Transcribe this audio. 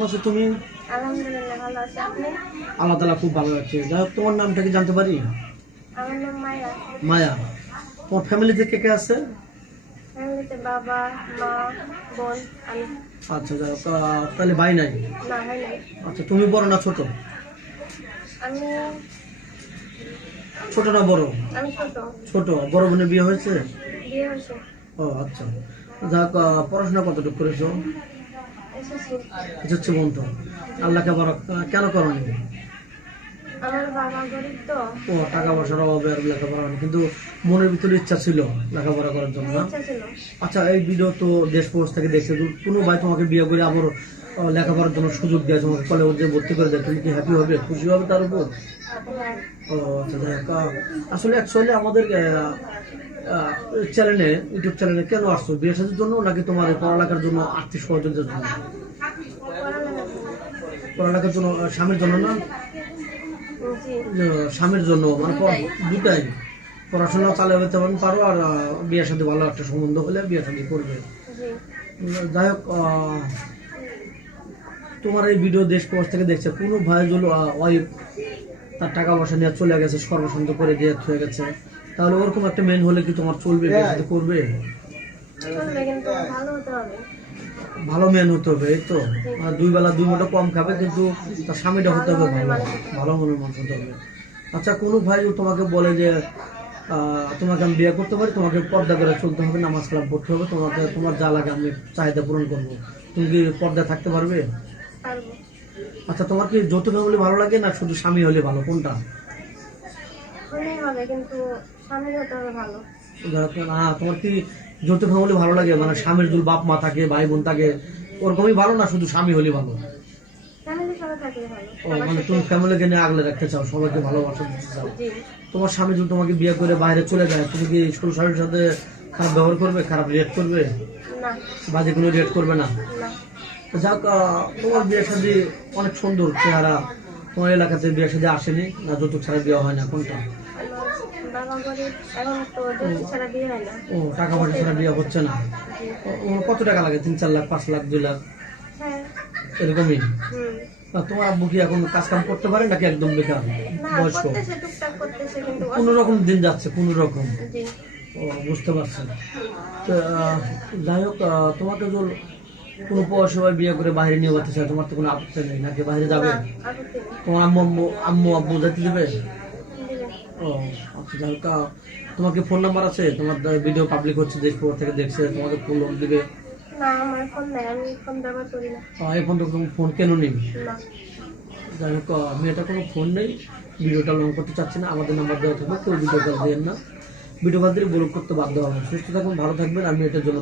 কেমন আছো তুমি? আলহামদুলিল্লাহ ভালো আছি। আপনি? আল্লাহ তাআলা খুব ভালো আছে। যাই হোক, তোমার নামটা কি জানতে পারি? আমার নাম মায়া। মায়া। তোমার ফ্যামিলিতে কে কে আছে? ফ্যামিলিতে বাবা, মা, বোন, আমি। আচ্ছা, যাই হোক, তাহলে ভাই নাই? না, হয় নাই। আচ্ছা, তুমি বড় না ছোট? আমি ছোট না বড়? আমি ছোট। ছোট। বড় বোনের বিয়ে হয়েছে? বিয়ে হয়েছে। ও আচ্ছা। যাই হোক, পড়াশোনা কতটুকু করেছো? এসেছি। হচ্ছে বন্ধু। আল্লাহকে বড় কেন করনি? আমার বাবা গরিব তো। ও, টাকা পয়সার অভাবে আর লেখাপড়া হয়নি, কিন্তু মনের ভিতরে ইচ্ছা ছিল লেখাপড়া করার জন্য না? ইচ্ছা ছিল। আচ্ছা, এই ভিডিও তো দেশ প্রবাস থেকে দেখছে, কোনো ভাই তোমাকে বিয়ে করে আবার লেখাপড়ার জন্য সুযোগ দেয়, তোমাকে কলেজে ভর্তি করে দেয়, তুমি কি হ্যাপি হবে, খুশি হবে তার উপর? হ্যাঁ। ও আচ্ছা, যাই হোক, আসলে অ্যাকচুয়ালি আমাদের চ্যানেলে, ইউটিউব চ্যানেলে কেন আসছো? বিয়ে শাদীর জন্য নাকি তোমার পড়ালেখার জন্য, আর্থিক সহযোগিতার জন্য? পড়ালেখার জন্য। পড়ালেখার জন্য, স্বামীর জন্য না? জি। স্বামীর জন্য, মানে দুটাই। দুটাই। পড়াশোনা চালিয়ে যেতে পারো, আর বিয়ের সাথে ভালো একটা সম্বন্ধ হলে বিয়ে শাদী করবে। জি। যাই হোক, তোমার এই ভিডিও দেশ প্রবাস থেকে দেখছে, কোনো ভাই যদি ওয়াইফ তার টাকা পয়সা নিয়ে চলে গেছে, সর্বশান্ত করে দিয়ে হয়ে গেছে, তাহলে ওরকম একটা মেন হলে কি তোমার চলবে, বিয়ে শাদী করবে? চলবে, কিন্তু ভালো হতে হবে। ভালো মেন হতে হবে, এই তো। দুই বেলা দুই মুঠো কম খাবে, কিন্তু তার স্বামীটা হতে হবে ভালো, ভালো মনের মানুষ হতে হবে। আচ্ছা, কোনো ভাই তোমাকে বলে যে তোমাকে আমি বিয়ে করতে পারি, তোমাকে পর্দা করে চলতে হবে, নামাজ কালাম পড়তে হবে, তোমাকে তোমার যা লাগে আমি চাহিদা পূরণ করবো, তুমি কি পর্দা থাকতে পারবে? পারবো। আচ্ছা, তোমার কি যৌথ ফ্যামিলি ভালো লাগে না শুধু স্বামী হলে ভালো, কোনটা? হলেই হবে, কিন্তু স্বামী হতে হবে ভালো। তোমার কি যৌথ ফ্যামিলি ভালো লাগে, মানে স্বামীর যদি বাপ মা থাকে, ভাই বোন থাকে, ওরকমই ভালো, না শুধু স্বামী হলে ভালো? ফ্যামিলির সাথে থাকলে ভালো। ও, মানে তুমি ফ্যামিলিকে নিয়ে আগলে রাখতে চাও, সবাইকে ভালোবাসা দিতে চাও। জি। তোমার স্বামী যদি তোমাকে বিয়ে করে বাইরে চলে যায়, তুমি কি শ্বশুরের সাথে খারাপ ব্যবহার করবে, খারাপ রিয়েক্ট করবে, না। বাজে কোনো রিয়েক্ট করবে না? না। যাক, তোমার বিয়ে শাদী অনেক সুন্দর চেহারা, তোমার এলাকাতে বিয়ে শাদী আসেনি না, যৌতুক ছাড়া বিয়ে হয় না, কোনটা? আমার বাবা গরিব, এখন তো যৌতুক ছাড়া বিয়ে হয় না। ও, টাকা পয়সা ছাড়া বিয়ে হচ্ছে না? জি। কত টাকা লাগে, 3-4 লাখ, 5 লাখ, 2 লাখ, হ্যাঁ। এরকমই? হুম। তোমার আব্বু কি এখন কাজ কাম করতে পারে নাকি একদম বেকার, না, বয়স্ক? করতেছে, টুকটাক করতেছে, কিন্তু কোনো রকম দিন যাচ্ছে, কোনো রকম? জি। ও, বুঝতে পারছেন। তো যাই হোক, তোমাকে যদি কোনো পৌরসভায় বিয়ে করে বাইরে নিয়ে যেতে চায়, তোমার তো কোনো আপত্তি নেই নাকি, বাইরে যাবে? না, আপত্তি নেই। তোমার আম্মু আব্বু যেতে দেবে? দিবে। ও আচ্ছা, যাই হোক, তোমার কি ফোন নাম্বার আছে? তোমার ভিডিও পাবলিক হচ্ছে, দেশ প্রবাস থেকে দেখছে, তোমাকে ফোন দিবে? না, আমার ফোন নাই, আমি ফোন ব্যবহার করি না। এই ফোন তো তুমি ফোন কেন নেই? না। যাই হোক, মেয়েটা কোনো ফোন নেই, ভিডিওটা লং করতে চাচ্ছি না, আমাদের নাম্বার দেওয়া থাকবে, কেউ ভিডিও কল দেন না, ভিডিও কল দিয়ে ব্লক করতে বাধ্য হবে। সুস্থ থাকুন, ভালো থাকবেন, আমি এটার জন্য